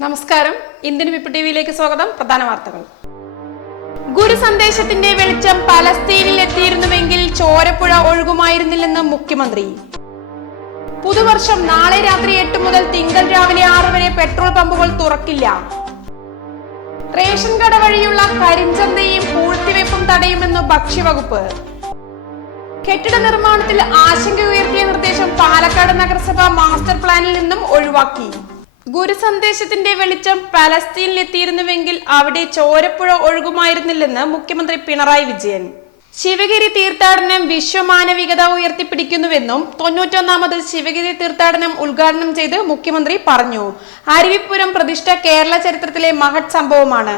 നമസ്കാരം. Indian whip ടിവിയിലേക്ക് സ്വാഗതം. പ്രധാന വാർത്തകൾ. ഗുരു സന്ദേശത്തിന്റെ വെളിച്ചം പലസ്തീനിൽ എത്തിയിരുന്നുവെങ്കിൽ ചോരപ്പുഴ ഒഴുകുമായിരുന്നില്ലെന്ന് മുഖ്യമന്ത്രി. പുതുവർഷം നാളെ രാത്രി എട്ട് മുതൽ തിങ്കൾ രാവിലെ ആറ് വരെ പെട്രോൾ പമ്പുകൾ തുറക്കില്ല. റേഷൻ കട വഴിയുള്ള കരിഞ്ചന്തയും പൂഴ്ത്തിവെപ്പും തടയുമെന്ന് ഭക്ഷ്യവകുപ്പ്. കെട്ടിട നിർമ്മാണത്തിൽ ആശങ്ക ഉയർത്തിയ നിർദ്ദേശം പാലക്കാട് നഗരസഭ മാസ്റ്റർ പ്ലാനിൽ നിന്നും ഒഴിവാക്കി. ഗുരു സന്ദേശത്തിന്റെ വെളിച്ചം പലസ്തീനിലെത്തിയിരുന്നുവെങ്കിൽ അവിടെ ചോരപ്പുഴ ഒഴുകുമായിരുന്നില്ലെന്ന് മുഖ്യമന്ത്രി പിണറായി വിജയൻ. ശിവഗിരി തീർത്ഥാടനം വിശ്വമാനവികത ഉയർത്തിപ്പിടിക്കുന്നുവെന്നും തൊണ്ണൂറ്റൊന്നാമത് ശിവഗിരി തീർത്ഥാടനം ഉദ്ഘാടനം ചെയ്ത് മുഖ്യമന്ത്രി പറഞ്ഞു. അരുവിപ്പുരം പ്രതിഷ്ഠ കേരള ചരിത്രത്തിലെ മഹത് സംഭവമാണ്.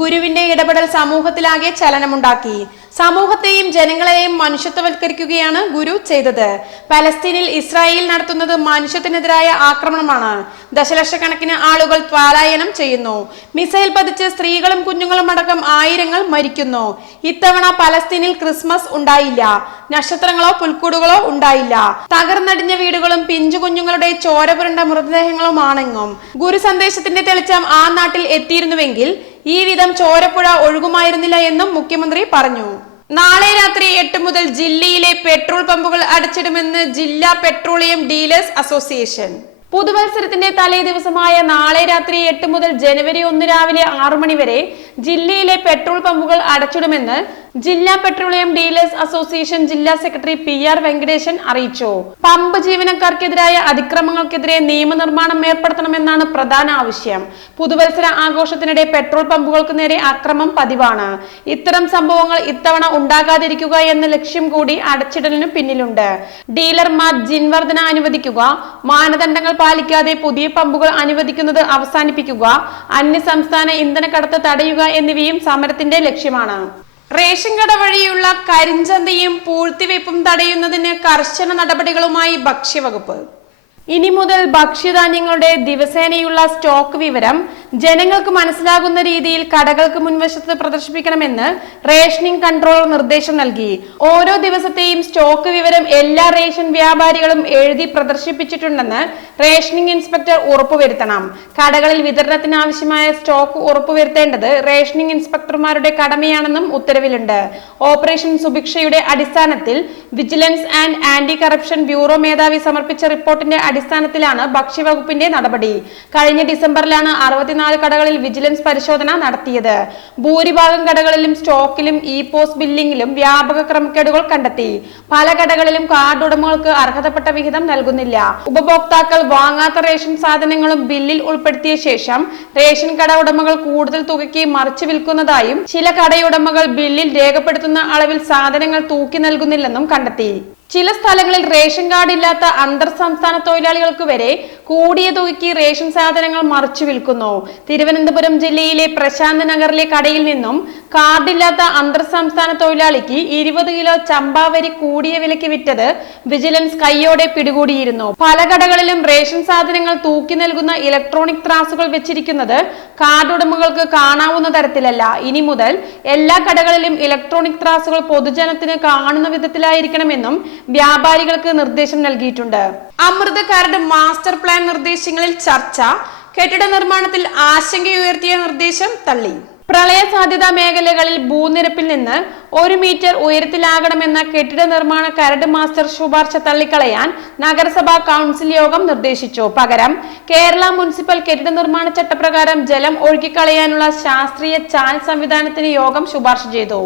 ഗുരുവിന്റെ ഇടപെടൽ സമൂഹത്തിലാകെ ചലനമുണ്ടാക്കി. സമൂഹത്തെയും ജനങ്ങളെയും മനുഷ്യത്വവൽക്കരിക്കുകയാണ് ഗുരു ചെയ്തത്. പലസ്തീനിൽ ഇസ്രായേൽ നടത്തുന്നത് മനുഷ്യത്തിനെതിരായ ആക്രമണമാണ്. ദശലക്ഷക്കണക്കിന് ആളുകൾ പലായനം ചെയ്യുന്നു. മിസൈൽ പതിച്ച് സ്ത്രീകളും കുഞ്ഞുങ്ങളും അടക്കം ആയിരങ്ങൾ മരിക്കുന്നു. ഇത്തവണ പലസ്തീനിൽ ക്രിസ്മസ് ഉണ്ടായില്ല. നക്ഷത്രങ്ങളോ പുൽക്കൂടുകളോ ഉണ്ടായില്ല. തകർന്നടിഞ്ഞ വീടുകളും പിഞ്ചു കുഞ്ഞുങ്ങളുടെ ചോരപുരണ്ട മൃതദേഹങ്ങളുമാണെങ്കും ഗുരു സന്ദേശത്തിന്റെ തെളിച്ചം ആ നാട്ടിൽ എത്തിയിരുന്നുവെങ്കിൽ ഈ വിധം ചോരപ്പുഴ ഒഴുകുമായിരുന്നില്ല എന്നും മുഖ്യമന്ത്രി പറഞ്ഞു. നാളെ രാത്രി എട്ട് മുതൽ ജില്ലയിലെ പെട്രോൾ പമ്പുകൾ അടച്ചിടുമെന്ന് ജില്ലാ പെട്രോളിയം ഡീലേഴ്സ് അസോസിയേഷൻ. പുതുവത്സരത്തിന്റെ തലേ ദിവസമായ നാളെ രാത്രി എട്ട് മുതൽ ജനുവരി ഒന്ന് രാവിലെ ആറു മണി വരെ ജില്ലയിലെ പെട്രോൾ പമ്പുകൾ അടച്ചിടുമെന്ന് ജില്ലാ പെട്രോളിയം ഡീലേഴ്സ് അസോസിയേഷൻ ജില്ലാ സെക്രട്ടറി പി ആർ വെങ്കടേശൻ അറിയിച്ചു. പമ്പ് ജീവനക്കാർക്കെതിരായ അതിക്രമങ്ങൾക്കെതിരെ നിയമനിർമ്മാണം ഏർപ്പെടുത്തണമെന്നാണ് പ്രധാന ആവശ്യം. പുതുവത്സര ആഘോഷത്തിനിടെ പെട്രോൾ പമ്പുകൾക്ക് നേരെ അക്രമം പതിവാണ്. ഇത്തരം സംഭവങ്ങൾ ഇത്തവണ ഉണ്ടാകാതിരിക്കുക എന്ന ലക്ഷ്യം കൂടി അടച്ചിടലിനു പിന്നിലുണ്ട്. ഡീലർമാർ ജിൻവർദ്ധന അനുവദിക്കുക മാനദണ്ഡങ്ങൾ പാലിക്കാതെ പുതിയ പമ്പുകൾ അനുവദിക്കുന്നത് അവസാനിപ്പിക്കുക അന്യ സംസ്ഥാന ഇന്ധനക്കടത്ത് തടയുക എന്നിവയും സമരത്തിന്റെ ലക്ഷ്യമാണ്. റേഷൻ കട വഴിയുള്ള കരിഞ്ചന്തയും പൂഴ്ത്തിവെപ്പും തടയുന്നതിന് കർശന നടപടികളുമായി ഭക്ഷ്യവകുപ്പ്. ഇനി മുതൽ ഭക്ഷ്യധാന്യങ്ങളുടെ ദിവസേനയുള്ള സ്റ്റോക്ക് വിവരം ജനങ്ങൾക്ക് മനസ്സിലാകുന്ന രീതിയിൽ കടകൾക്ക് മുൻവശത്ത് പ്രദർശിപ്പിക്കണമെന്ന് റേഷനിംഗ് കൺട്രോളർ നിർദ്ദേശം നൽകി. ഓരോ ദിവസത്തെയും സ്റ്റോക്ക് വിവരം എല്ലാ റേഷൻ വ്യാപാരികളും എഴുതി പ്രദർശിപ്പിച്ചിട്ടുണ്ടെന്ന് റേഷനിംഗ് ഇൻസ്പെക്ടർ ഉറപ്പുവരുത്തണം. കടകളിൽ വിതരണത്തിനാവശ്യമായ സ്റ്റോക്ക് ഉറപ്പുവരുത്തേണ്ടത് റേഷനിംഗ് ഇൻസ്പെക്ടർമാരുടെ കടമയാണെന്നും ഉത്തരവിലുണ്ട്. ഓപ്പറേഷൻ സുഭിക്ഷയുടെ അടിസ്ഥാനത്തിൽ vigilance and anti corruption bureau മേധാവി സമർപ്പിച്ച റിപ്പോർട്ടിന്റെ അടിസ്ഥാനത്തിലാണ് ഭക്ഷ്യവകുപ്പിന്റെ നടപടി. കഴിഞ്ഞ ഡിസംബറിലാണ് അറുപത്തിനാല് കടകളിൽ വിജിലൻസ് പരിശോധന നടത്തിയത്. ഭൂരിഭാഗം കടകളിലും സ്റ്റോക്കിലും ഇ പോസ്റ്റ് ബില്ലിംഗിലും വ്യാപക ക്രമക്കേടുകൾ കണ്ടെത്തി. പല കടകളിലും കാർഡ് ഉടമകൾക്ക് അർഹതപ്പെട്ട വിഹിതം നൽകുന്നില്ല. ഉപഭോക്താക്കൾ വാങ്ങാത്ത റേഷൻ സാധനങ്ങളും ബില്ലിൽ ഉൾപ്പെടുത്തിയ ശേഷം റേഷൻ കട ഉടമകൾ കൂടുതൽ തുകയ്ക്ക് മറിച്ചു വിൽക്കുന്നതായും ചില കടയുടമകൾ ബില്ലിൽ രേഖപ്പെടുത്തുന്ന അളവിൽ സാധനങ്ങൾ തൂക്കി നൽകുന്നില്ലെന്നും കണ്ടെത്തി. ചില സ്ഥലങ്ങളിൽ റേഷൻ കാർഡ് ഇല്ലാത്ത അന്തർ സംസ്ഥാന തൊഴിലാളികൾക്ക് വരെ കൂടിയ തുകയ്ക്ക് റേഷൻ സാധനങ്ങൾ മറിച്ചു വിൽക്കുന്നു. തിരുവനന്തപുരം ജില്ലയിലെ പ്രശാന്ത് നഗറിലെ കടയിൽ നിന്നും കാർഡില്ലാത്ത അന്തർ സംസ്ഥാന തൊഴിലാളിക്ക് ഇരുപത് കിലോ ചമ്പാവരി കൂടിയ വിലയ്ക്ക് വിറ്റത് വിജിലൻസ് കൈയോടെ പിടികൂടിയിരുന്നു. പല കടകളിലും റേഷൻ സാധനങ്ങൾ തൂക്കി നൽകുന്ന ഇലക്ട്രോണിക് ത്രാസുകൾ വെച്ചിരിക്കുന്നത് കാർഡ് ഉടമകൾക്ക് കാണാവുന്ന തരത്തിലല്ല. ഇനി മുതൽ എല്ലാ കടകളിലും ഇലക്ട്രോണിക് ത്രാസുകൾ പൊതുജനത്തിന് കാണുന്ന വിധത്തിലായിരിക്കണമെന്നും വ്യാപാരികൾക്ക് നിർദ്ദേശം നൽകിയിട്ടുണ്ട്. അമൃത് കരട് മാസ്റ്റർ പ്ലാൻ നിർദ്ദേശങ്ങളിൽ ചർച്ച കെട്ടിട നിർമ്മാണത്തിൽ ആശങ്കയുയർത്തിയ നിർദ്ദേശം തള്ളി. പ്രളയ സാധ്യതാ മേഖലകളിൽ ഭൂനിരപ്പിൽ നിന്ന് ഒരു മീറ്റർ ഉയരത്തിലാകണമെന്ന കെട്ടിട നിർമ്മാണ കരട് മാസ്റ്റർ ശുപാർശ തള്ളിക്കളയാൻ നഗരസഭാ കൗൺസിൽ യോഗം നിർദ്ദേശിച്ചു. പകരം കേരള മുനിസിപ്പൽ കെട്ടിട നിർമ്മാണ ചട്ടപ്രകാരം ജലം ഒഴുക്കിക്കളയാനുള്ള ശാസ്ത്രീയ ചാൽ സംവിധാനത്തിന് യോഗം ശുപാർശ ചെയ്തു.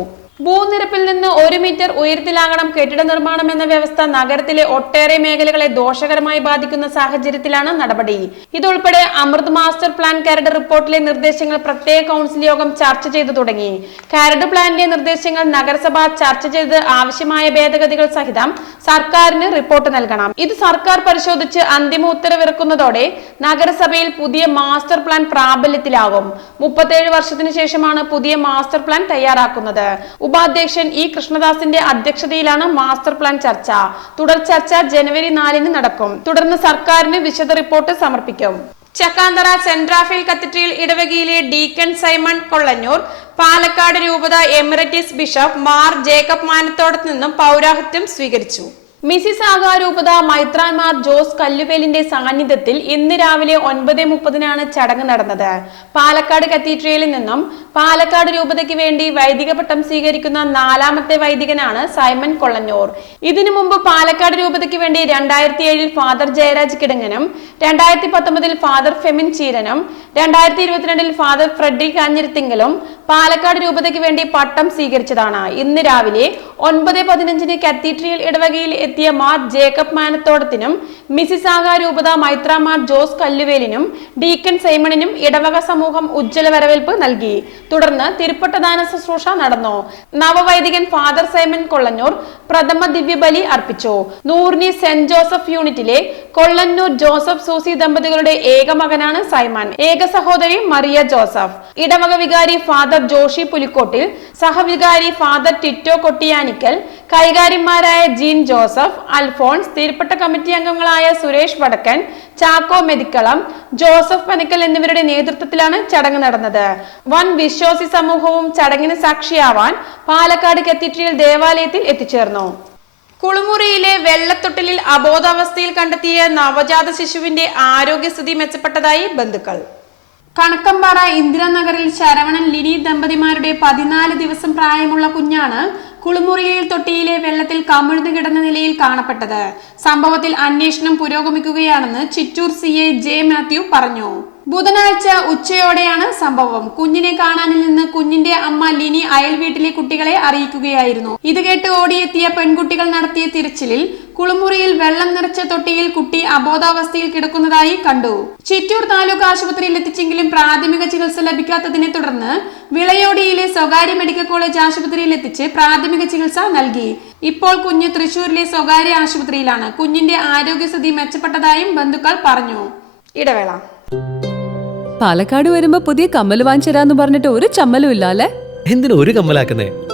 ഭൂനിരപ്പിൽ നിന്ന് ഒരു മീറ്റർ ഉയരത്തിലാകണം കെട്ടിട നിർമ്മാണം എന്ന വ്യവസ്ഥ നഗരത്തിലെ ഒട്ടേറെ മേഖലകളെ ദോഷകരമായി ബാധിക്കുന്ന സാഹചര്യത്തിലാണ് നടപടി. ഇതുൾപ്പെടെ അമൃത് മാസ്റ്റർ പ്ലാൻ കരട് റിപ്പോർട്ടിലെ നിർദ്ദേശങ്ങൾ പ്രത്യേക കൗൺസിൽ യോഗം ചർച്ച ചെയ്തു തുടങ്ങി. കരട് പ്ലാനിലെ നിർദ്ദേശങ്ങൾ നഗരസഭ ചർച്ച ചെയ്ത് ആവശ്യമായ ഭേദഗതികൾ സഹിതം സർക്കാരിന് റിപ്പോർട്ട് നൽകണം. ഇത് സർക്കാർ പരിശോധിച്ച് അന്തിമ ഉത്തരവിറക്കുന്നതോടെ നഗരസഭയിൽ പുതിയ മാസ്റ്റർ പ്ലാൻ പ്രാബല്യത്തിലാകും. മുപ്പത്തേഴ് വർഷത്തിന് ശേഷമാണ് പുതിയ മാസ്റ്റർ പ്ലാൻ തയ്യാറാക്കുന്നത്. ഉപാധ്യക്ഷൻ ഇ കൃഷ്ണദാസിന്റെ അധ്യക്ഷതയിലാണ് മാസ്റ്റർ പ്ലാൻ ചർച്ച. തുടർ ചർച്ച ജനുവരി നാലിന് നടക്കും. തുടർന്ന് സർക്കാരിന് വിശദ റിപ്പോർട്ട് സമർപ്പിക്കും. ചക്കാന്തറ സെന്റ് റാഫേൽ കത്തീഡ്രൽ ഇടവകയിലെ ഡീക്കൺ സൈമൺ കൊള്ളന്നൂർ പാലക്കാട് രൂപത emeritus bishop Mar Jacob Manathodath നിന്നും പൗരാഹിത്യം സ്വീകരിച്ചു. മിസിസ് സാഗാരൂപത രൂപത മൈത്രാൻമാർ ജോസ് കല്ലുവേലിന്റെ സാന്നിധ്യത്തിൽ ഇന്ന് രാവിലെ ഒൻപത് മുപ്പതിനാണ് ചടങ്ങ് നടന്നത്. പാലക്കാട് കത്തീഡ്രലിൽ നിന്നും പാലക്കാട് രൂപതയ്ക്ക് വേണ്ടി വൈദിക പട്ടം സ്വീകരിക്കുന്ന നാലാമത്തെ വൈദികനാണ് സൈമൺ കൊള്ളന്നൂർ ഇതിനു മുമ്പ് പാലക്കാട് രൂപതയ്ക്ക് വേണ്ടി രണ്ടായിരത്തി ഏഴിൽ ഫാദർ ജയരാജ് കിടങ്ങനും രണ്ടായിരത്തി പത്തൊമ്പതിൽ ഫാദർ ഫെമിൻ ചീരനും രണ്ടായിരത്തി ഇരുപത്തിരണ്ടിൽ ഫാദർ ഫ്രെഡറിക് കാഞ്ഞിരത്തിങ്കലും പാലക്കാട് രൂപതയ്ക്ക് വേണ്ടി പട്ടം സ്വീകരിച്ചതാണ്. ഇന്ന് രാവിലെ ഒൻപത് പതിനഞ്ചിന് കത്തീഡ്രൽ ഇടവകയിൽ എത്തിയ മാർ ജേക്കബ് മാനത്തോടത്തിനും മിസിസാഗ രൂപത മൈത്ര മാർ ജോസ് കല്ലുവേലിനും ഡീക്കൻ സൈമണിനും ഇടവക സമൂഹം ഉജ്ജ്വല വരവേൽപ്പ് നൽകി. തുടർന്ന് തിരുപ്പട്ടദാന ശുശ്രൂഷ നടന്നു. നവവൈദികൻ ഫാദർ സൈമൻ കൊള്ളഞ്ഞൂർ പ്രഥമ ദിവ്യബലി അർപ്പിച്ചു. നൂറിനി സെന്റ് ജോസഫ് യൂണിറ്റിലെ കൊള്ളന്നൂർ ജോസഫ് സൂസി ദമ്പതികളുടെ ഏക മകനാണ് സൈമാൻ ഏക സഹോദരി മറിയ ജോസഫ്. ഇടവക വികാരി ഫാദർ ജോഷി പുലിക്കോട്ടിൽ സഹവികാരി ഫാദർ ടിറ്റോ കൊട്ടിയാനിക്കൽ കൈകാര്യന്മാരായ ജീൻ ജോസഫ് അൽഫോൺസ് തീർപ്പെട്ട കമ്മിറ്റി അംഗങ്ങളായ സുരേഷ് വടക്കൻ ചാക്കോ മെതിക്കളം ജോസഫ് പനക്കൽ എന്നിവരുടെ നേതൃത്വത്തിലാണ് ചടങ്ങ് നടന്നത്. വൻ വിശ്വാസി സമൂഹവും ചടങ്ങിന് സാക്ഷിയാവാൻ പാലക്കാട് കത്തീഡ്രൽ ദേവാലയത്തിൽ എത്തിച്ചേർന്നു. കുളിമുറിയിലെ വെള്ളത്തൊട്ടിലിൽ അബോധാവസ്ഥയിൽ കണ്ടെത്തിയ നവജാത ശിശുവിന്റെ ആരോഗ്യസ്ഥിതി മെച്ചപ്പെട്ടതായി ബന്ധുക്കൾ. കണക്കമ്പാറ ഇന്ദിരാനഗറിൽ ശരവണൻ ലിനി ദമ്പതിമാരുടെ പതിനാല് ദിവസം പ്രായമുള്ള കുഞ്ഞാണ് കുളിമുറിയിൽ തൊട്ടിയിലെ വെള്ളത്തിൽ കമിഴ്ന്നു കിടന്ന നിലയിൽ കാണപ്പെട്ടത്. സംഭവത്തിൽ അന്വേഷണം പുരോഗമിക്കുകയാണെന്ന് Chittur C A J Mathew പറഞ്ഞു. ബുധനാഴ്ച ഉച്ചയോടെയാണ് സംഭവം. കുഞ്ഞിനെ കാണാനിൽ നിന്ന് കുഞ്ഞിന്റെ അമ്മ ലിനി അയൽ വീട്ടിലെ കുട്ടികളെ അറിയിക്കുകയായിരുന്നു. ഇത് കേട്ട് ഓടിയെത്തിയ പെൺകുട്ടികൾ നടത്തിയ തിരച്ചിലിൽ കുളിമുറിയിൽ വെള്ളം നിറച്ച തൊട്ടിയിൽ കുട്ടി അബോധാവസ്ഥയിൽ കിടക്കുന്നതായി കണ്ടു. ചിറ്റൂർ താലൂക്ക് ആശുപത്രിയിൽ എത്തിച്ചെങ്കിലും പ്രാഥമിക ചികിത്സ ലഭിക്കാത്തതിനെ തുടർന്ന് വിളയോടിയിലെ സ്വകാര്യ മെഡിക്കൽ കോളേജ് ആശുപത്രിയിൽ എത്തിച്ച് പ്രാഥമിക ചികിത്സ നൽകി. ഇപ്പോൾ കുഞ്ഞ് തൃശൂരിലെ സ്വകാര്യ ആശുപത്രിയിലാണ്. കുഞ്ഞിന്റെ ആരോഗ്യസ്ഥിതി മെച്ചപ്പെട്ടതായും ബന്ധുക്കൾ പറഞ്ഞു. ഇടവേള. പാലക്കാട് വരുമ്പോ പുതിയ കമ്മൽ വാങ്ങിച്ചു പറഞ്ഞിട്ട് ഒരു ചമ്മലും ഇല്ല അല്ലേ എന്തിനു ഒരു കമ്മലാക്കുന്നേ?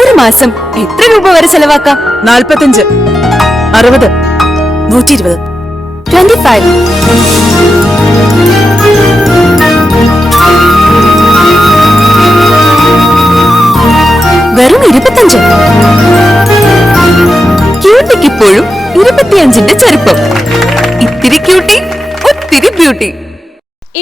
ഒരു മാസം എത്ര രൂപ വരെ ചെലവാക്കാം? നാൽപ്പത്തഞ്ച് അറുപത്. നൂറ്റി ഇരുപത് ട്വന്റി ഫൈവ് വെറും ഇരുപത്തഞ്ച്. ക്യൂട്ടിക്ക് ഇപ്പോഴും ഇരുപത്തിയഞ്ചിന്റെ ചെറുപ്പം ഇത്തിരി ക്യൂട്ടി ഒത്തിരി ബ്യൂട്ടി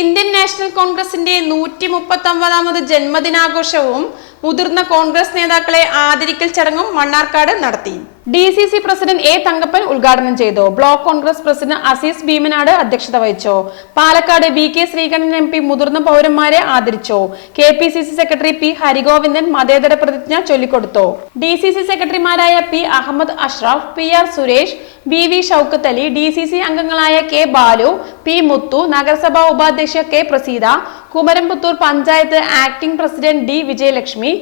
ഇന്ത്യൻ നാഷണൽ കോൺഗ്രസിന്റെ നൂറ്റി മുപ്പത്തി ഒമ്പതാമത് ജന്മദിനാഘോഷവും മുതിർന്ന കോൺഗ്രസ് നേതാക്കളെ ആദരിക്കൽ ചടങ്ങും മണ്ണാർക്കാട് നടത്തി. D C C president A Thankappan ഉദ്ഘാടനം ചെയ്തു. Block Congress president Azeez Bheemanad അധ്യക്ഷത വഹിച്ചു. Palakkad V K Sreekandan M P മുതിർന്ന പൗരന്മാരെ ആദരിച്ചു. K P C C secretary P Harigovindan മതേതര പ്രതിജ്ഞ ചൊല്ലിക്കൊടുത്തു. ഡി സി സി സെക്രട്ടറിമാരായ P Ahammed Ashraf P R Suresh V V Shoukath Ali D C C അംഗങ്ങളായ കെ ബാലു പി മുത്തു നഗരസഭാ ഉപാധ്യക്ഷ K Praseetha Kumaramputhur panchayat acting president D Vijayalakshmi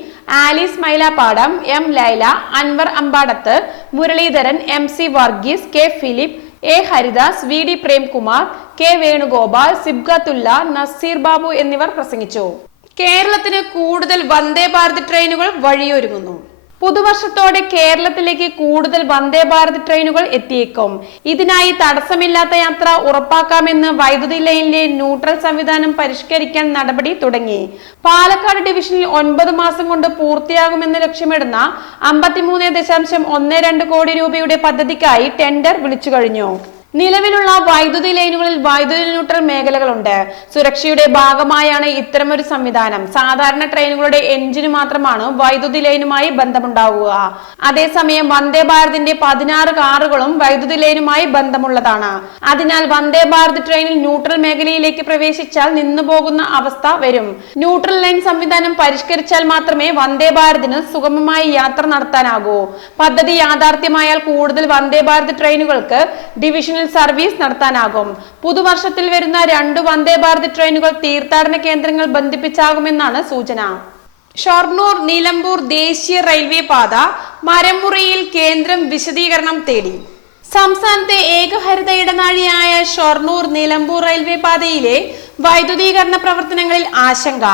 Alice Mylappadam M Laila Anwar Ambadath Muraleedharan M C Varghese K Philip A Haridas V D Premkumar K Venugopal Sibgathulla Nazeer Babu എന്നിവർ പ്രസംഗിച്ചു. കേരളത്തിന് കൂടുതൽ വന്ദേ ഭാരത് ട്രെയിനുകൾ വഴിയൊരുങ്ങുന്നു. പുതുവർഷത്തോടെ കേരളത്തിലേക്ക് കൂടുതൽ വന്ദേ ഭാരത് ട്രെയിനുകൾ എത്തിയേക്കും. ഇതിനായി തടസ്സമില്ലാത്ത യാത്ര ഉറപ്പാക്കാമെന്ന് വൈദ്യുതി ലൈനിലെ ന്യൂട്രൽ സംവിധാനം പരിഷ്കരിക്കാൻ നടപടി തുടങ്ങി. പാലക്കാട് ഡിവിഷനിൽ ഒൻപത് മാസം കൊണ്ട് പൂർത്തിയാകുമെന്ന് ലക്ഷ്യമിടുന്ന അമ്പത്തിമൂന്ന് ദശാംശം ഒന്ന് രണ്ട് കോടി രൂപയുടെ പദ്ധതിക്കായി ടെൻഡർ വിളിച്ചു കഴിഞ്ഞു നിലവിലുള്ള വൈദ്യുതി ലൈനുകളിൽ വൈദ്യുതി ന്യൂട്രൽ മേഖലകളുണ്ട്. സുരക്ഷയുടെ ഭാഗമായാണ് ഇത്തരമൊരു സംവിധാനം. സാധാരണ ട്രെയിനുകളുടെ എഞ്ചിന് മാത്രമാണ് വൈദ്യുതി ലൈനുമായി ബന്ധമുണ്ടാവുക. അതേസമയം വന്ദേ ഭാരതിന്റെ പതിനാറ് കാറുകളും വൈദ്യുതി ലൈനുമായി ബന്ധമുള്ളതാണ്. അതിനാൽ വന്ദേ ഭാരത് ട്രെയിനിൽ ന്യൂട്രൽ മേഖലയിലേക്ക് പ്രവേശിച്ചാൽ നിന്നു പോകുന്ന അവസ്ഥ വരും. ന്യൂട്രൽ ലൈൻ സംവിധാനം പരിഷ്കരിച്ചാൽ മാത്രമേ വന്ദേ ഭാരതിന് സുഗമമായി യാത്ര നടത്താനാകൂ. പദ്ധതി യാഥാർത്ഥ്യമായാൽ കൂടുതൽ വന്ദേ ഭാരത് ട്രെയിനുകൾക്ക് ഡിവിഷനിൽ സർവീസ് നടത്താനാകും. പുതുവർഷത്തിൽ വരുന്ന രണ്ട് വന്ദേ ഭാരത് ട്രെയിനുകൾ തീർത്ഥാടന കേന്ദ്രങ്ങൾ ബന്ധിപ്പിച്ചാകുമെന്നാണ് സൂചന. ഷൊർണൂർ നിലമ്പൂർ ദേശീയ റെയിൽവേ പാത മരമുറിയിൽ കേന്ദ്രം വിശദീകരണം തേടി. സംസ്ഥാനത്തെ ഏക ഹരിത ഇടനാഴിയായ ഷൊർണൂർ നിലമ്പൂർ റെയിൽവേ പാതയിലെ വൈദ്യുതീകരണ പ്രവർത്തനങ്ങളിൽ ആശങ്ക.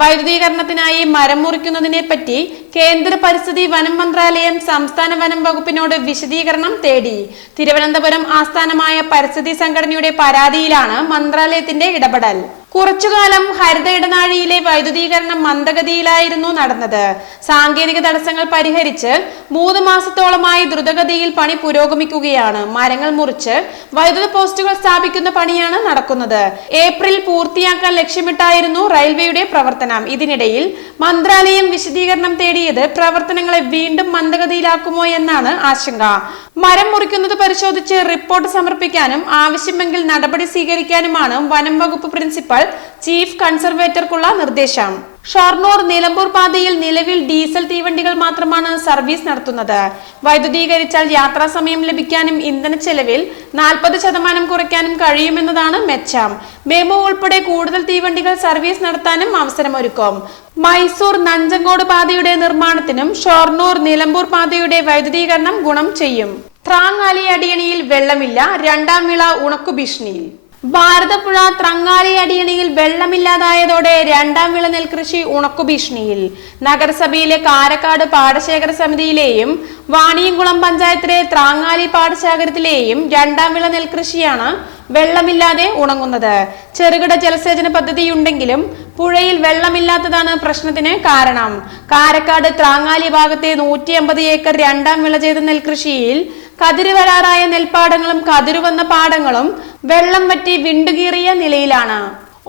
വൈദ്യുതീകരണത്തിനായി മരം മുറിക്കുന്നതിനെ പറ്റി കേന്ദ്ര പരിസ്ഥിതി വനം മന്ത്രാലയം സംസ്ഥാന വനം വകുപ്പിനോട് വിശദീകരണം തേടി. തിരുവനന്തപുരം ആസ്ഥാനമായ പരിസ്ഥിതി സംഘടനയുടെ പരാതിയിലാണ് മന്ത്രാലയത്തിന്റെ ഇടപെടൽ. കുറച്ചുകാലം ഹരിത ഇടനാഴിയിലെ വൈദ്യുതീകരണം മന്ദഗതിയിലായിരുന്നു നടന്നത്. സാങ്കേതിക തടസ്സങ്ങൾ പരിഹരിച്ച് മൂന്ന് മാസത്തോളമായി ദ്രുതഗതിയിൽ പണി പുരോഗമിക്കുകയാണ്. മരങ്ങൾ മുറിച്ച് വൈദ്യുത പോസ്റ്റുകൾ സ്ഥാപിക്കുന്ന പണിയാണ് നടക്കുന്നത്. ഏപ്രിൽ പൂർത്തിയാക്കാൻ ലക്ഷ്യമിട്ടായിരുന്നു റെയിൽവേയുടെ പ്രവർത്തനം. ഇതിനിടയിൽ മന്ത്രാലയം വിശദീകരണം തേടിയത് പ്രവർത്തനങ്ങളെ വീണ്ടും മന്ദഗതിയിലാക്കുമോ എന്നാണ് ആശങ്ക. മരം മുറിക്കുന്നത് പരിശോധിച്ച് റിപ്പോർട്ട് സമർപ്പിക്കാനും ആവശ്യമെങ്കിൽ നടപടി സ്വീകരിക്കാനുമാണ് വനം വകുപ്പ് പ്രിൻസിപ്പൽ ചീഫ് കൺസർവേറ്റർക്കുള്ള നിർദ്ദേശം. ഷൊർണൂർ നിലമ്പൂർ പാതയിൽ നിലവിൽ ഡീസൽ തീവണ്ടികൾ മാത്രമാണ് സർവീസ് നടത്തുന്നത്. വൈദ്യുതീകരിച്ചാൽ യാത്രാ സമയം ലഭിക്കാനും ഇന്ധന ചെലവിൽ നാൽപ്പത് ശതമാനം കുറയ്ക്കാനും കഴിയുമെന്നതാണ് മെച്ചം. മെമു ഉൾപ്പെടെ കൂടുതൽ തീവണ്ടികൾ സർവീസ് നടത്താനും അവസരമൊരുക്കും. മൈസൂർ നഞ്ചങ്കോട് പാതയുടെ നിർമ്മാണത്തിനും ഷൊർണൂർ നിലമ്പൂർ പാതയുടെ വൈദ്യുതീകരണം ഗുണം ചെയ്യും. ത്രാങ്ങാലി അടിയണിയിൽ വെള്ളമില്ല രണ്ടാം വിള ഉണക്കു ഭീഷണിയിൽ. ഭാരതപ്പുഴ ത്രങ്ങാലി അടിയണിയിൽ വെള്ളമില്ലാതായതോടെ രണ്ടാം വിള നെൽകൃഷി ഉണക്കുഭീഷണിയിൽ. നഗരസഭയിലെ കാരക്കാട് പാടശേഖര സമിതിയിലെയും വാണിയംകുളം പഞ്ചായത്തിലെ ത്രാങ്ങാലി പാടശേഖരത്തിലെയും രണ്ടാം വിള നെൽകൃഷിയാണ് വെള്ളമില്ലാതെ ഉണങ്ങുന്നത്. ചെറുകിട ജലസേചന പദ്ധതിയുണ്ടെങ്കിലും പുഴയിൽ വെള്ളമില്ലാത്തതാണ് പ്രശ്നത്തിന് കാരണം. കാരക്കാട് ത്രാങ്ങാലി ഭാഗത്തെ നൂറ്റി അമ്പത് ഏക്കർ രണ്ടാം വിള ചെയ്ത നെൽകൃഷിയിൽ കതിര് വരാറായ നെൽപ്പാടങ്ങളും കതിരുവന്ന പാടങ്ങളും വെള്ളം വറ്റി വിണ്ടുകീറിയ നിലയിലാണ്.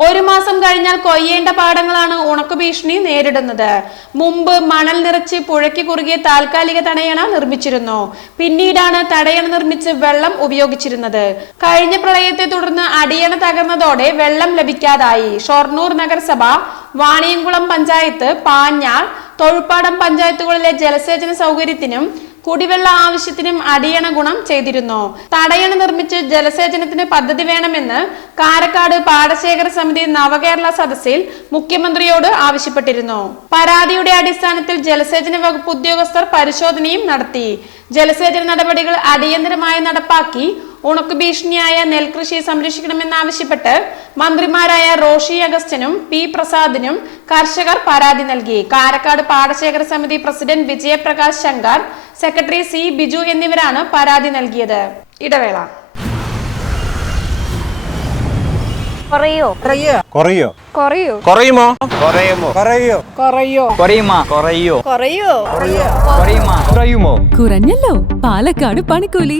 ഒരു മാസം കഴിഞ്ഞാൽ കൊയ്യേണ്ട പാടങ്ങളാണ് ഉണക്ക് ഭീഷണി നേരിടുന്നത്. മുമ്പ് മണൽ നിറച്ച് പുഴയ്ക്ക് കുറുകെ താൽക്കാലിക തടയണ നിർമ്മിച്ചിരുന്നു. പിന്നീടാണ് തടയണ നിർമ്മിച്ച് വെള്ളം ഉപയോഗിച്ചിരുന്നത്. കഴിഞ്ഞ പ്രളയത്തെ തുടർന്ന് അടിയണ തകർന്നതോടെ വെള്ളം ലഭിക്കാതായി. ഷൊർണൂർ നഗരസഭ വാണിയംകുളം പഞ്ചായത്ത് പാഞ്ഞാൾ തൊഴുപ്പാടം പഞ്ചായത്തുകളിലെ ജലസേചന സൗകര്യത്തിനും കുടിവെള്ള ആവശ്യത്തിനും അടിയണ ഗുണം ചെയ്തിരുന്നു. തടയണ നിർമ്മിച്ച് ജലസേചനത്തിന് പദ്ധതി വേണമെന്ന് കാരക്കാട് പാടശേഖര സമിതി നവകേരള സദസ്സിൽ മുഖ്യമന്ത്രിയോട് ആവശ്യപ്പെട്ടിരുന്നു. പരാതിയുടെ അടിസ്ഥാനത്തിൽ ജലസേചന വകുപ്പ് ഉദ്യോഗസ്ഥർ പരിശോധനയും നടത്തി. ജലസേചന നടപടികൾ അടിയന്തരമായി നടപ്പാക്കി ഉണക്കു ഭീഷണിയായ നെൽകൃഷി സംരക്ഷിക്കണമെന്നാവശ്യപ്പെട്ട് മന്ത്രിമാരായ റോഷി അഗസ്റ്റിനും പി പ്രസാദിനും കർഷകർ പരാതി നൽകി. കാരക്കാട് പാടശേഖര സമിതി president Vijayaprakash Shankar secretary C Biju എന്നിവരാണ് പരാതി നൽകിയത്. ഇടവേള. കുറയോ? കുറയോ? കുറയോ? കുറയുമോ? കുറയോ? കുറയുമോ? കുറയോ? കുറയോ? കുറയുമോ? കുറഞ്ഞല്ലോ. പാലക്കാട് പണിക്കൂലി.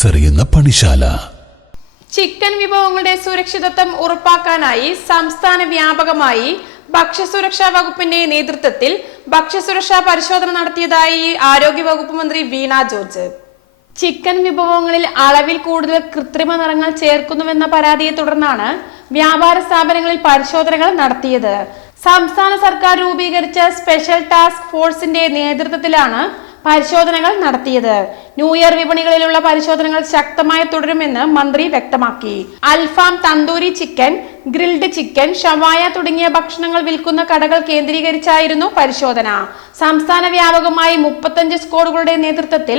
മനസ്സറിയുന്ന പണിശാല. ചിക്കൻ വിഭവങ്ങളുടെ സുരക്ഷിതത്വം ഉറപ്പാക്കാനായി സംസ്ഥാന വ്യാപകമായി ഭക്ഷ്യസുരക്ഷാ വകുപ്പിന്റെ നേതൃത്വത്തിൽ ഭക്ഷ്യസുരക്ഷാ പരിശോധന നടത്തിയതായി ആരോഗ്യ വകുപ്പ് മന്ത്രി വീണ ജോർജ്. ചിക്കൻ വിഭവങ്ങളിൽ അളവിൽ കൂടുതൽ കൃത്രിമ നിറങ്ങൾ ചേർക്കുന്നുവെന്ന പരാതിയെ തുടർന്നാണ് വ്യാപാര സ്ഥാപനങ്ങളിൽ പരിശോധനകൾ നടത്തിയത്. സംസ്ഥാന സർക്കാർ രൂപീകരിച്ച സ്പെഷ്യൽ ടാസ്ക് ഫോഴ്സിന്റെ നേതൃത്വത്തിലാണ് പരിശോധനകൾ നടത്തിയത്. ന്യൂ ഇയർ വിപണികളിലുള്ള പരിശോധനകൾ ശക്തമായി തുടരുമെന്ന് മന്ത്രി വ്യക്തമാക്കി. അൽഫാം തന്തൂരി ചിക്കൻ ഗ്രിൽഡ് ചിക്കൻ ഷവായ തുടങ്ങിയ ഭക്ഷണങ്ങൾ വിൽക്കുന്ന കടകൾ കേന്ദ്രീകരിച്ചായിരുന്നു പരിശോധന. സംസ്ഥാന വ്യാപകമായി മുപ്പത്തഞ്ച് സ്ക്വാഡുകളുടെ നേതൃത്വത്തിൽ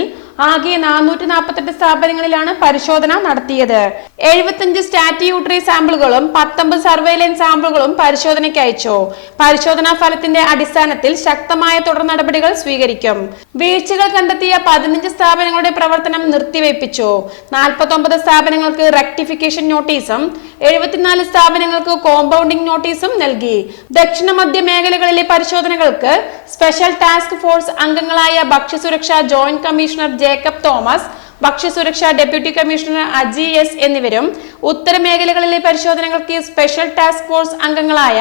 ആകെ നാനൂറ്റി നാൽപ്പത്തെട്ട് സ്ഥാപനങ്ങളിലാണ് പരിശോധന നടത്തിയത്. എഴുപത്തിയഞ്ച് സ്റ്റാറ്റ്യൂട്ടറി സാമ്പിളുകളും പത്തൊമ്പത് സർവൈലൻസ് സാമ്പിളുകളും പരിശോധനയ്ക്ക് അയച്ചു. പരിശോധനാ ഫലത്തിന്റെ അടിസ്ഥാനത്തിൽ ശക്തമായ തുടർ നടപടികൾ സ്വീകരിക്കും. വീഴ്ചകൾ കണ്ടെത്തിയ പതിനഞ്ച് സ്ഥാപനങ്ങളുടെ പ്രവർത്തനം നിർത്തിവെപ്പിച്ചു നാൽപ്പത്തൊമ്പത് സ്ഥാപനങ്ങൾക്ക് റെക്ടിഫിക്കേഷൻ നോട്ടീസും എഴുപത്തിനാല് സ്ഥാപനങ്ങൾക്ക് കോമ്പൗണ്ടിംഗ് നോട്ടീസും നൽകി. ദക്ഷിണ മധ്യ മേഖലകളിലെ പരിശോധനകൾക്ക് സ്പെഷ്യൽ ടാസ്ക് ഫോഴ്സ് അംഗങ്ങളായ ഭക്ഷ്യസുരക്ഷാ ജോയിന്റ് കമ്മീഷണർ ജേക്കബ് തോമസ് ഭക്ഷ്യസുരക്ഷാ ഡെപ്യൂട്ടി കമ്മീഷണർ അജി എസ് എന്നിവരും ഉത്തരമേഖലകളിലെ പരിശോധനകൾക്ക് സ്പെഷ്യൽ ടാസ്ക് ഫോഴ്സ് അംഗങ്ങളായ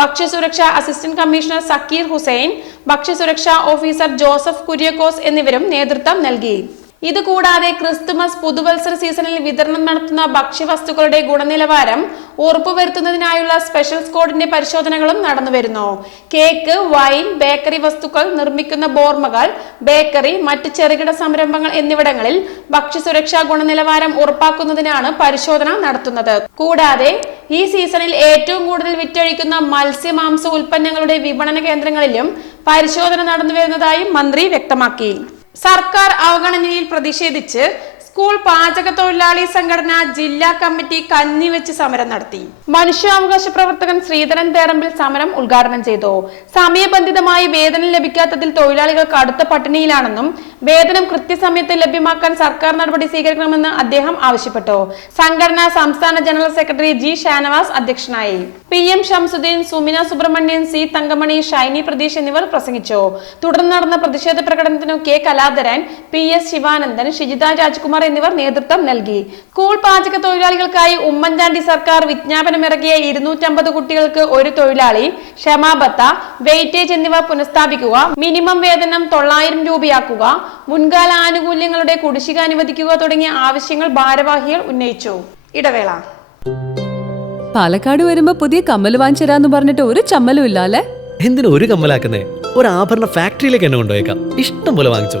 ഭക്ഷ്യസുരക്ഷാ അസിസ്റ്റന്റ് കമ്മീഷണർ സക്കീർ ഹുസൈൻ ഭക്ഷ്യസുരക്ഷാ ഓഫീസർ ജോസഫ് കുര്യക്കോസ് എന്നിവരും നേതൃത്വം നൽകി. ഇതുകൂടാതെ ക്രിസ്തുമസ് പുതുവത്സര സീസണിൽ വിതരണം നടത്തുന്ന ഭക്ഷ്യവസ്തുക്കളുടെ ഗുണനിലവാരം ഉറപ്പുവരുത്തുന്നതിനായുള്ള സ്പെഷ്യൽ സ്കോഡിന്റെ പരിശോധനകളും നടന്നുവരുന്നു. കേക്ക് വൈൻ ബേക്കറി വസ്തുക്കൾ നിർമ്മിക്കുന്ന ബോർമകൾ ബേക്കറി മറ്റ് ചെറുകിട സംരംഭങ്ങൾ എന്നിവിടങ്ങളിൽ ഭക്ഷ്യസുരക്ഷാ ഗുണനിലവാരം ഉറപ്പാക്കുന്നതിനാണ് പരിശോധന നടത്തുന്നത്. കൂടാതെ ഈ സീസണിൽ ഏറ്റവും കൂടുതൽ വിറ്റഴിക്കുന്ന മത്സ്യമാംസ ഉൽപ്പന്നങ്ങളുടെ വിപണന കേന്ദ്രങ്ങളിലും പരിശോധന നടന്നുവരുന്നതായും മന്ത്രി വ്യക്തമാക്കി. സർക്കാർ അവഗണനയിൽ പ്രതിഷേധിച്ച് സ്കൂൾ പാചക തൊഴിലാളി സംഘടന ജില്ലാ കമ്മിറ്റി കഞ്ഞിവെച്ച് സമരം നടത്തി. മനുഷ്യാവകാശ പ്രവർത്തകൻ ശ്രീധരൻ തേറമ്പിൽ സമരം ഉദ്ഘാടനം ചെയ്തു. സമയബന്ധിതമായി വേതനം ലഭിക്കാത്തതിൽ തൊഴിലാളികൾ കടുത്ത പട്ടിണിയിലാണെന്നും വേതനം കൃത്യസമയത്ത് ലഭ്യമാക്കാൻ സർക്കാർ നടപടി സ്വീകരിക്കണമെന്ന് അദ്ദേഹം ആവശ്യപ്പെട്ടു. സംഘടന സംസ്ഥാന ജനറൽ സെക്രട്ടറി ജി ഷാനവാസ് അധ്യക്ഷനായി. P M Shamsuddin Sumina Subrahmanyan C Thankamani Shiny Pratheesh എന്നിവർ പ്രസംഗിച്ചു. തുടർന്ന് നടന്ന പ്രതിഷേധ പ്രകടനത്തിനു K Kaladharan P S Sivanandan Shijitha Rajkumar എന്നിവർ നേതൃത്വം നൽകി. സ്കൂൾ പാചക തൊഴിലാളികൾക്കായി ഉമ്മൻചാണ്ടി സർക്കാർ വിജ്ഞാപനം ഇറക്കിയ ഇരുന്നൂറ്റമ്പത് കുട്ടികൾക്ക് ഒരു തൊഴിലാളി ക്ഷമാബത്ത വെയിറ്റേജ് എന്നിവ പുനഃസ്ഥാപിക്കുക മിനിമം വേതനം തൊള്ളായിരം രൂപയാക്കുക മുൻകാല ആനുകൂല്യങ്ങളുടെ കുടിശ്ശിക അനുവദിക്കുക തുടങ്ങിയ ആവശ്യങ്ങൾ ഭാരവാഹികൾ ഉന്നയിച്ചു. ഇടവേള. പാലക്കാട് വരുമ്പോ പുതിയ കമ്മൽ വാങ്ങിച്ചരാന്ന് പറഞ്ഞിട്ട് ഒരു ചമ്മലും ഇല്ല അല്ലേ എന്തിനു ഒരു കമ്മലാക്കുന്നേ? ഒരു ആഭരണ ഫാക്ടറിയിലേക്ക് എന്നെ കൊണ്ടുപോയേക്കാം. ഇഷ്ടം പോലെ വാങ്ങിച്ചു.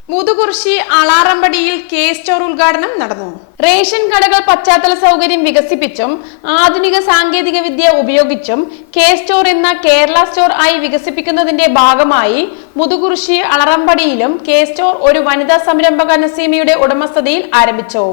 Muthukurissi അളാറമ്പടിയിൽ കെ സ്റ്റോർ ഉദ്ഘാടനം നടന്നു. റേഷൻ കടകൾ പശ്ചാത്തല സൗകര്യം വികസിപ്പിച്ചും ആധുനിക സാങ്കേതിക വിദ്യ ഉപയോഗിച്ചും കെ സ്റ്റോർ എന്ന കേരള സ്റ്റോർ ആയി വികസിപ്പിക്കുന്നതിന്റെ ഭാഗമായി മുതുകുറിശി അളറമ്പടിയിലും കെ സ്റ്റോർ ഒരു വനിതാ സംരംഭക നസീമയുടെ ഉടമസ്ഥതയിൽ ആരംഭിച്ചു.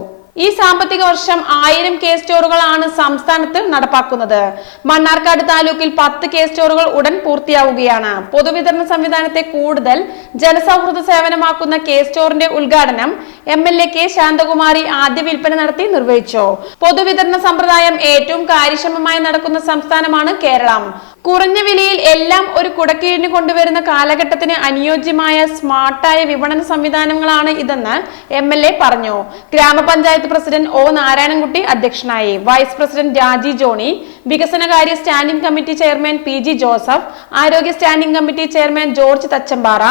ഈ സാമ്പത്തിക വർഷം ആയിരം കെ സ്റ്റോറുകളാണ് സംസ്ഥാനത്ത് നടപ്പാക്കുന്നത്. മണ്ണാർക്കാട് താലൂക്കിൽ പത്ത് കെ സ്റ്റോറുകൾ ഉടൻ പൂർത്തിയാവുകയാണ്. പൊതുവിതരണ സംവിധാനത്തെ കൂടുതൽ ജനസൗഹൃദ സേവനമാക്കുന്ന കെ സ്റ്റോറിന്റെ ഉദ്ഘാടനം M L A K Santhakumari ആദ്യ വിൽപ്പന നടത്തി നിർവഹിച്ചു. പൊതുവിതരണ സമ്പ്രദായം ഏറ്റവും കാര്യക്ഷമമായി നടക്കുന്ന സംസ്ഥാനമാണ് കേരളം. കുറഞ്ഞ വിലയിൽ എല്ലാം ഒരു കുടക്കീഴിന് കൊണ്ടുവരുന്ന കാലഘട്ടത്തിന് അനുയോജ്യമായ സ്മാർട്ടായ വിപണന സംവിധാനങ്ങളാണ് ഇതെന്ന് എം എൽ എ പറഞ്ഞു. ഗ്രാമപഞ്ചായത്ത് പ്രസിഡന്റ് ഒ നാരായണൻകുട്ടി അധ്യക്ഷനായി. Vice president Raji Johny. വികസനകാര്യ standing committee chairman P G Joseph. ആരോഗ്യ standing committee chairman George Thachampara.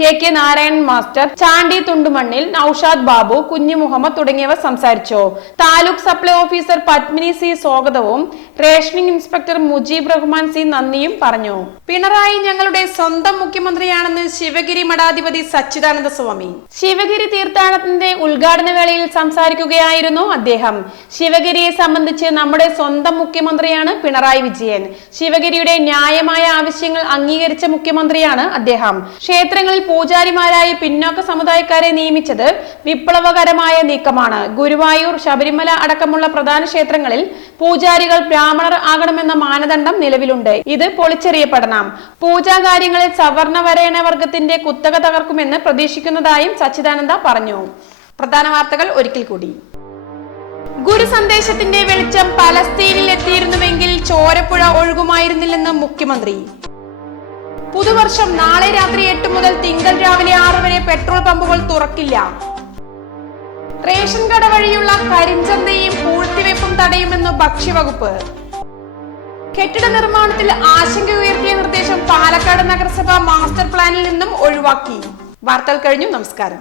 K K Narayanan master. Chandy Thundumannil Noushad Babu Kunju Muhammad തുടങ്ങിയവർ സംസാരിച്ചു. Taluk supply officer Padmini C സ്വാഗതവും. Rationing inspector Mujeeb Rahman C നന്ദിയും പറഞ്ഞു. പിണറായി ഞങ്ങളുടെ സ്വന്തം മുഖ്യമന്ത്രിയാണെന്ന് ശിവഗിരി മഠാധിപതി സച്ചിദാനന്ദ സ്വാമി. ശിവഗിരി തീർത്ഥാടനത്തിന്റെ ഉദ്ഘാടന വേളയിൽ സംസാരിക്കുകയായിരുന്നു അദ്ദേഹം. ശിവഗിരിയെ സംബന്ധിച്ച് നമ്മുടെ സ്വന്തം മുഖ്യമന്ത്രിയാണ് പിണറായി വിജയൻ. ശിവഗിരിയുടെ ന്യായമായ ആവശ്യങ്ങൾ അംഗീകരിച്ച മുഖ്യമന്ത്രിയാണ് അദ്ദേഹം. ക്ഷേത്രങ്ങളിൽ പൂജാരിമാരായി പിന്നോക്ക സമുദായക്കാരെ നിയമിച്ചത് വിപ്ലവകരമായ നീക്കമാണ്. ഗുരുവായൂർ ശബരിമല അടക്കമുള്ള പ്രധാന ക്ഷേത്രങ്ങളിൽ പൂജാരികൾ ബ്രാഹ്മണർ ആകണമെന്ന മാനദണ്ഡം നിലവിലുണ്ട്. ഇത് പൊളിച്ചെറിയപ്പെടണം. പൂജാകാര്യങ്ങളിൽ സവർണ വരേണ വർഗത്തിന്റെ കുത്തക തകർക്കുമെന്ന് പ്രതീക്ഷിക്കുന്നതായും സച്ചിദാനന്ദ പറഞ്ഞു. പ്രധാന വാർത്തകൾ ഒരിക്കൽ കൂടി. ഗുരു സന്ദേശത്തിന്റെ വെളിച്ചം പലസ്തീനിൽ എത്തിയിരുന്നുവെങ്കിൽ ചോരപ്പുഴ ഒഴുകുമായിരുന്നില്ലെന്ന് മുഖ്യമന്ത്രി. പുതുവർഷം നാളെ രാത്രി എട്ട് മുതൽ തിങ്കൾ രാവിലെ ആറ് വരെ പെട്രോൾ പമ്പുകൾ തുറക്കില്ല. റേഷൻ കട വഴിയുള്ള കരിഞ്ചന്തയും പൂഴ്ത്തിവെപ്പും തടയുമെന്ന് ഭക്ഷ്യവകുപ്പ്. കെട്ടിട നിർമ്മാണത്തിൽ ആശങ്ക ഉയർത്തിയ നിർദ്ദേശം പാലക്കാട് നഗരസഭ മാസ്റ്റർ പ്ലാനിൽ നിന്നും ഒഴിവാക്കി. വാർത്തകൾ കഴിഞ്ഞു. നമസ്കാരം.